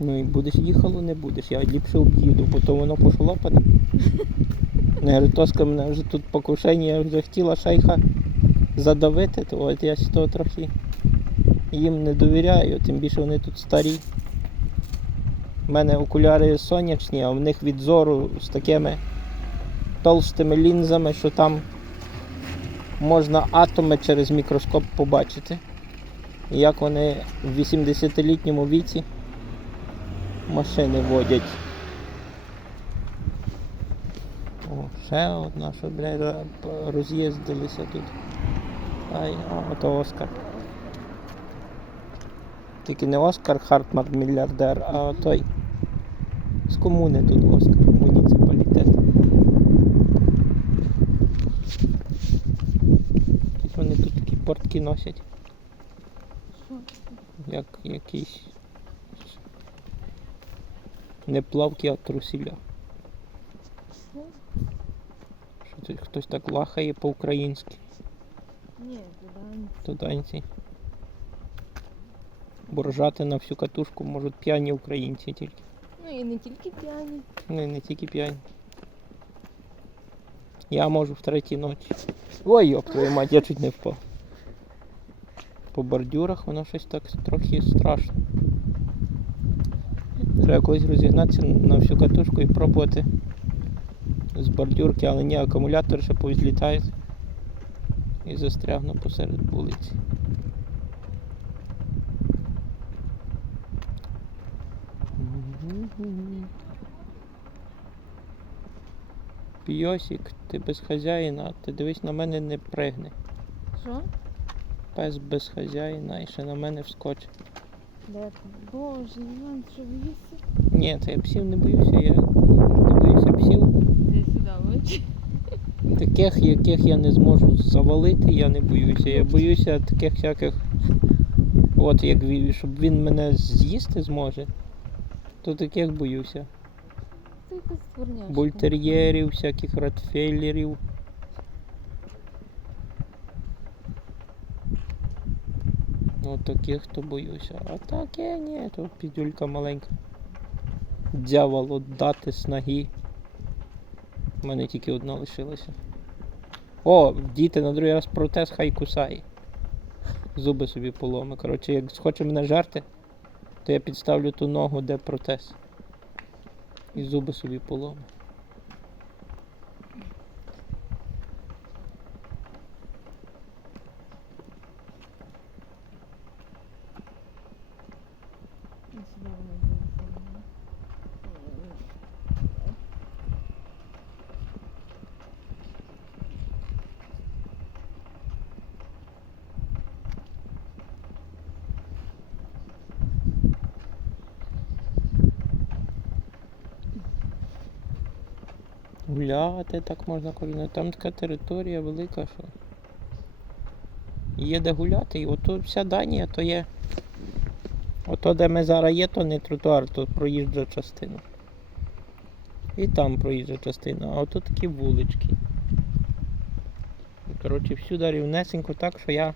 Ну і будеш їхало, не будеш. Я ліпше об'їду, бо то воно пошолопане. Не говорю, мене вже тут покушення, я вже хотіла шейха задавити, то от я з того трохи їм не довіряю, тим більше вони тут старі. У мене окуляри сонячні, а в них від зору з такими толстими лінзами, що там можна атоми через мікроскоп побачити. Як вони в 80-літньому віці машини водять. О, ще одна, що, блядь, роз'їздилися тут. Ай, а, ото Оскар. Тільки не Оскар Хартмар мільярдер, а той. З комуни тут Оскар, муніципалітет. Якісь вони тут такі портки носять, як якісь. Не плавки, а трусіля. Що? Тут хтось так лахає по-українськи. Ні, туди. То данці. Бо ржати на всю катушку можуть п'яні українці тільки. Ну і не тільки п'яні. Ну і не тільки п'яні. Я можу в третій ночі. Ой, йоп твою мать, я чуть не впав. По бордюрах воно щось так трохи страшно. Треба колись розігнатися на всю катушку і пробувати з бордюрки, але ні, акумулятори ще повзлітають і застрягну посеред вулиці. Пйосик, ти без хазяїна, ти дивись на мене не пригни. Що? Пес без хазяїна і ще на мене вскочить. Боже, Іван, що боїшся? Ні, це я псів не боюся, я не боюся псів. Де сюди очі. Таких, яких я не зможу завалити, я не боюся. Я боюся таких всяких. От як він, щоб він мене з'їсти зможе, то таких боюся. Це якась. Бультер'єрів, всяких ротфейлерів. От таких то боюся. А так я ні, то підюлька маленька. Дяволо дати снаги. У мене тільки одна лишилася. О, діти на другий раз протез хай кусає. Зуби собі поломи. Коротше, як схоче мене жарти, то я підставлю ту ногу, де протез. І зуби собі поломи. І сюди вона дивиться. Гуляти так можна кожен. Там така територія велика, що є де гуляти. І ото вся Данія то є. Ото, де ми зараз є, то не тротуар, то проїжджа частина. І там проїжджа частина, а ото такі вулички. Коротше, всюди рівнесенько так, що я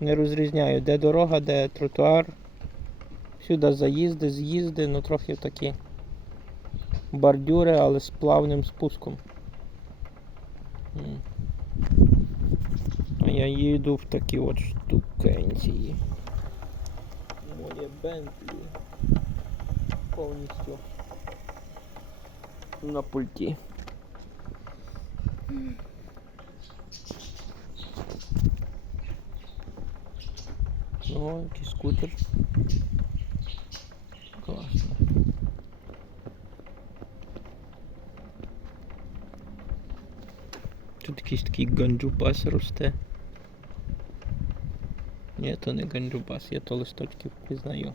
не розрізняю, де дорога, де тротуар. Всюди заїзди, з'їзди, ну трохи такі бордюри, але з плавним спуском. А я їду в такі от штукенції. Моє Бентлі. Повністю на пульті. О, який скутер. Класно. Тут якийсь такий ганджубас росте. Ні, то не ганджубас, я то листочки впізнаю.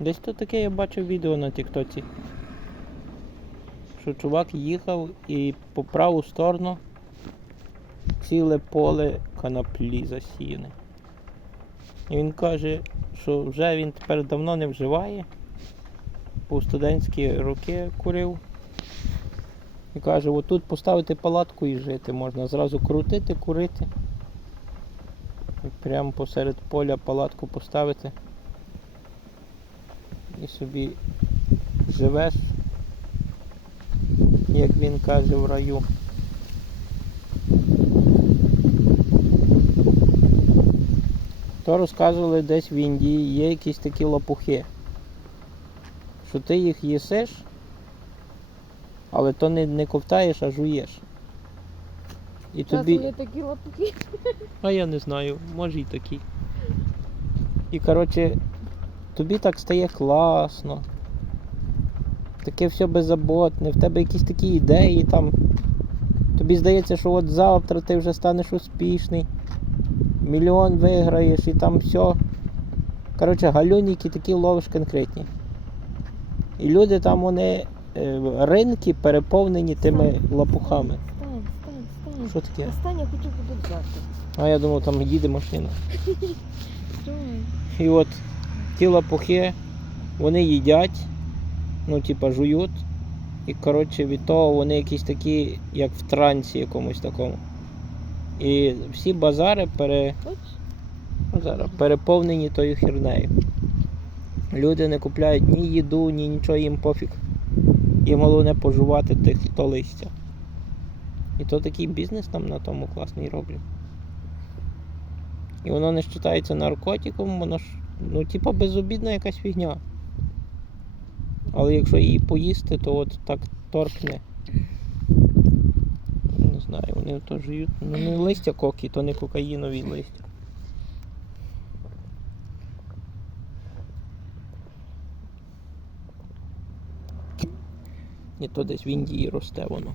Десь то таке я бачив відео на Тіктоці. Що чувак їхав і по праву сторону ціле поле канаплі засіяне. І він каже, що вже він тепер давно не вживає, в студентські роки курив. І каже, отут поставити палатку і жити можна. Зразу крутити, курити. І прямо посеред поля палатку поставити. І собі живеш, як він каже, в раю. То розказували десь в Індії є якісь такі лопухи, що ти їх їсиш, але то не, не ковтаєш, а жуєш. І тобі. є такі лапухи. А я не знаю, може і такі. І коротше, тобі так стає класно. Таке все беззаботне, в тебе якісь такі ідеї там. Тобі здається, що от завтра ти вже станеш успішний, мільйон виграєш і там все. Коротше, галюніки такі ловиш конкретні. І люди там вони е, ринки переповнені тими лапухами. Стань, стань, стань. Що таке? Стань, я хочу взяти. А я думав, там їде машина. І от ті лапухи, вони їдять, ну, типа жують. І коротше від того вони якісь такі, як в трансі якомусь такому. І всі базари пере, ну, зараз, переповнені тою хернею. Люди не купляють ні їду, ні нічого, їм пофіг. Їм головне пожувати тих то листя. І то такий бізнес там на тому класний роблять. І воно не вважається наркотиком, воно ж, ну, типа безобідна якась фігня. Але якщо її поїсти, то от так торкне. Не знаю, вони то жують. Ну не листя кокі, то не кокаїнові листя. І то десь в Індії росте воно.